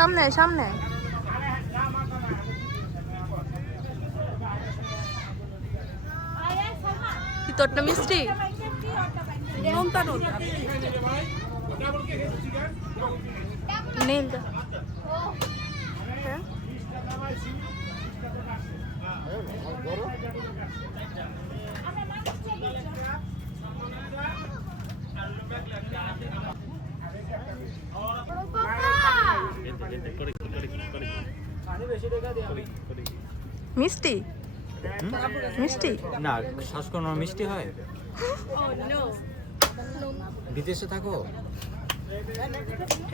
সামনে সামনে কি তোরটা মিষ্টি নোনতা নোনতা নীলটা হ্যাঁ মিষ্টি মিষ্টি না শ্বাস কোনো মিষ্টি হয় বিদেশে থাকো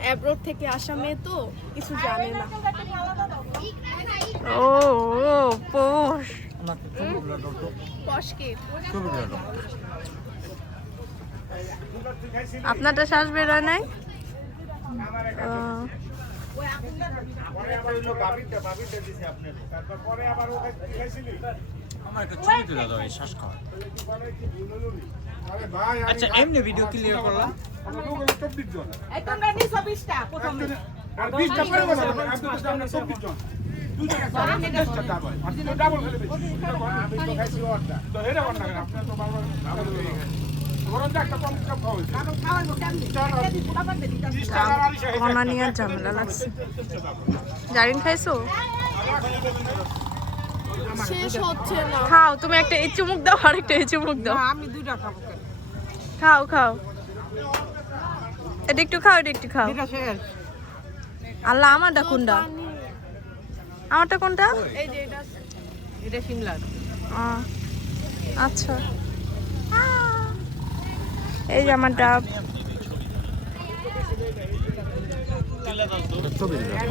অ্যাব্রোড থেকে আসা মেয়ে তো কিছু জানে না ও ও পোষ পশকে আপনারটা শ্বাস বের হয় নাই ও, আমার একটা ছবি তুলে দাও এই শ্বাস খাওয়া আচ্ছা এমনি ভিডিও ক্লিয়ার করলাম অনানিয়ার ঝামেলা লাগছে জারিন খাইছো শেষ হচ্ছে না খাও তুমি একটা এই চুমুক দাও আর একটা এই চুমুক দাও আমি দুইটা খাবো খাও খাও এটা একটু খাও এটা একটু খাও এটা শেষ আল্লাহ আমারটা কোনটা আমারটা কোনটা এই যে এটা সিমলার আহ, আচ্ছা এই যে আমার ডাব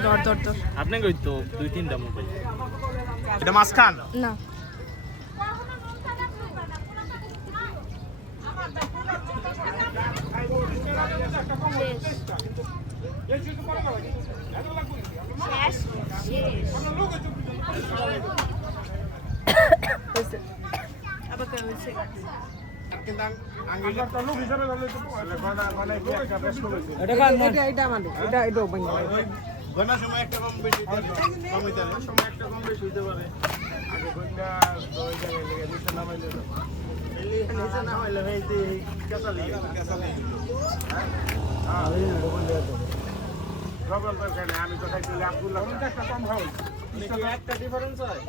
দর দর দর আপনাকে ওই তো 2-3টা মোবাইল এটা মাঝখান না আবার কেন হয়েছে এটা মানে এটাও বাংলা গনার সময় একটা কম বেশি সময় দিলে সময় একটা কম বেশি হইতে পারে আগে গন্ডা দই জায়গায় লেগে নিচে নামাইলে এলি নিচে নামাইলে ভাই যে কাঁচালি হ্যাঁ রবল দরকার নেই আমি তো খাইছি আব্দুল্লাহ একটা কম খাও একটা ডিফারেন্স হয়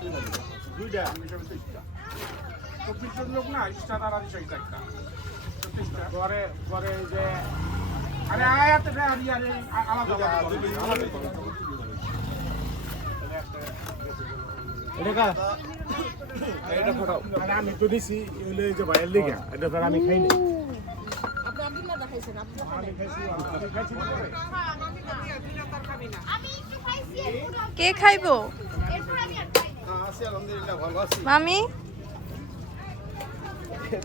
দুইটা আমি সব 30টা 24 লোক না স্টার আর 30টা 30টা পরে পরে যে আরে আয়াতে আরে আলাদা এটা ফটো মানে আমি তো দিছি ওই যে ভাইয়ের লিগা এটা তো আমি খাইনি আপনি আব্দুল্লাহ দেখাইছেন আব্দুল্লাহ আমি খাইছি কে খাইবো আছি আলহামদুলিল্লাহ ভালো আছি মামি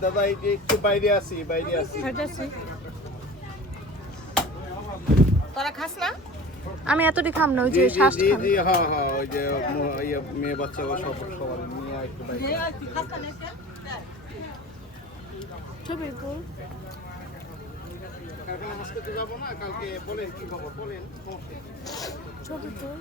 দাদা একটু বাইরে আছি খাইতেছি তোরা খাস না আমি এতটি খাম না ওই জি যে জি শ্বাস জি খাম। জি হ্যাঁ হ্যাঁ ওই যে মেয়ে বাচ্চা সব সবার নিয়ে একটু বাইরে ছবি তুল কালকে নামাজ পড়তে যাবো না কালকে বলেন কি খবর বলেন ছবি তুল